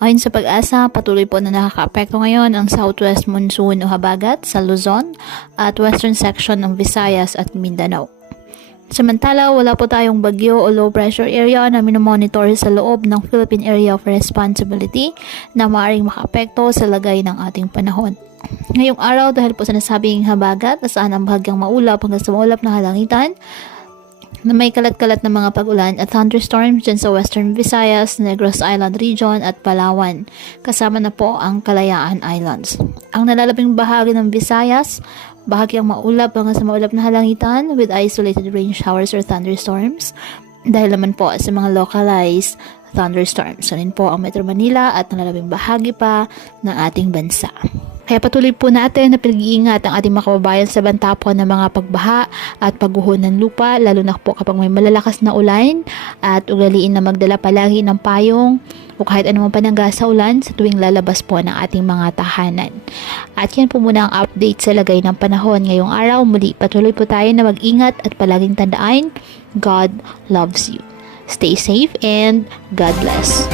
Ayon sa Pag-asa, patuloy po na nakakaapekto ngayon ang southwest monsoon o habagat sa Luzon at western section ng Visayas at Mindanao. Samantala, wala po tayong bagyo o low pressure area na minomonitor sa loob ng Philippine Area of Responsibility na maaaring makaapekto sa lagay ng ating panahon. Ngayong araw, dahil po sa nasabing habagat, asahan ang bahagyang maulap hanggang sa maulap na halangitan, na may kalat-kalat na mga pag-ulan at thunderstorms dyan sa Western Visayas, Negros Island Region at Palawan. Kasama na po ang Kalayaan Islands. Ang nalalabing bahagi ng Visayas, bahagyang maulap hanggang sa maulap na halangitan with isolated rain showers or thunderstorms dahil naman po sa mga localized thunderstorms. Sanin po ang Metro Manila at nalalabing bahagi pa ng ating bansa. Kaya patuloy po natin na pinag-iingat ang ating mga kababayan sa banta po ng mga pagbaha at pagguho ng lupa, lalo na po kapag may malalakas na ulan, at ugaliin na magdala palagi ng payong o kahit anumang panangga sa ulan sa tuwing lalabas po ng ating mga tahanan. At yan po muna ang update sa lagay ng panahon ngayong araw. Muli patuloy po tayo na mag-ingat at palaging tandaan, God loves you. Stay safe and God bless.